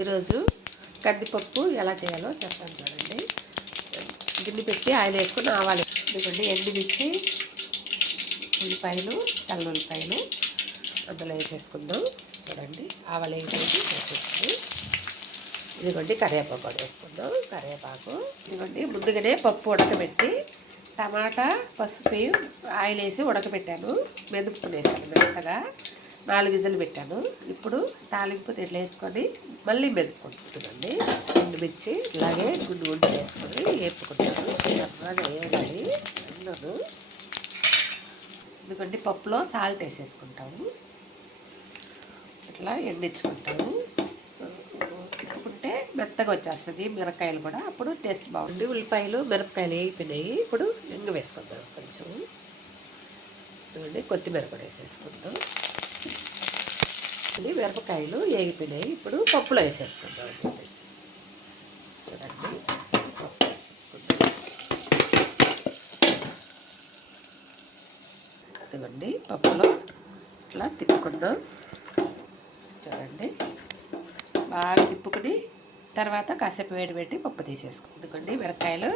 ఈరోజు కందిపప్పు ఎలా చేయాలో చెప్తాను చూడండి. గిన్నె పెట్టి ఆయిల్ వేసుకొని ఆవాలి ఎందుకంటే ఎండుమిర్చి ఉల్లిపాయలు తెల్లుల్లిపాయలు అందులో వేసేసుకుందాం. చూడండి ఆవాలు వేసేసి వేసేసుకుని ఇదిగోండి కరివేపాకు కూడా వేసుకుందాం. కరివేపాకు ఇదిగోండి ముందుగానే పప్పు ఉడకబెట్టి టమాటా పసుపు ఆయిల్ వేసి ఉడకబెట్టాను. మెదుపుకునేసాను మెత్తగా. నాలుగు గిజలు పెట్టాను. ఇప్పుడు తాలింపు దీంట్లో వేసుకొని మళ్ళీ మెదుపుకుంటుందండి ఎండుమిర్చి ఇలాగే గుండు గుండు వేసుకొని వేపుకుంటాను అలాగే వేయాలి అన్నాను ఎందుకంటే పప్పులో సాల్ట్ వేసేసుకుంటాము. ఇట్లా ఎండించుకుంటాము. తిప్పుకుంటే మెత్తగా వచ్చేస్తుంది. మిరపకాయలు కూడా అప్పుడు టేస్ట్ బాగుంది ఉల్లిపాయలు మిరపకాయలు వేయిపోయినాయి ఇప్పుడు ఎంగ వేసుకుందాం కొంచెం. కొత్తిమీర కూడా వేసేసుకుందాం. ఇది మిరపకాయలు వేగిపోయినాయి ఇప్పుడు పప్పులో వేసేసుకుందాం చూడండి పప్పు వేసేసుకుందాం. ఇదిగోండి పప్పులో ఇట్లా తిప్పుకుందాం. చూడండి బాగా తిప్పుకుని తర్వాత కాసేపు వేడి పెట్టి పప్పు తీసేసుకుందాం. ఎందుకండి మిరకాయలు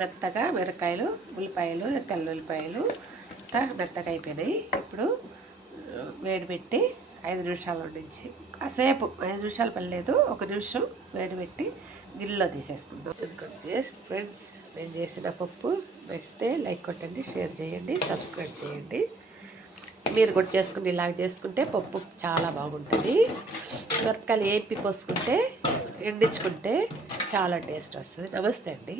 మెత్తగా మిరకాయలు ఉల్లిపాయలు తెల్ల ఉల్లిపాయలు మెత్తగా అయిపోయినాయి. ఇప్పుడు వేడి పెట్టి ఐదు నిమిషాల నుంచి కాసేపు ఐదు నిమిషాలు పర్లేదు ఒక నిమిషం వేడి పెట్టి గిన్నెలో తీసేసుకుందాం. ఎందుకంటే ఫ్రెండ్స్ నేను చేసిన పప్పు నచ్చితే లైక్ కొట్టండి షేర్ చేయండి సబ్స్క్రైబ్ చేయండి. మీరు కూడా చేసుకుని ఇలాగ చేసుకుంటే పప్పు చాలా బాగుంటుంది. మిరపకాయలు ఏపి పోసుకుంటే ఎండించుకుంటే చాలా టేస్ట్ వస్తుంది. నమస్తే అండి.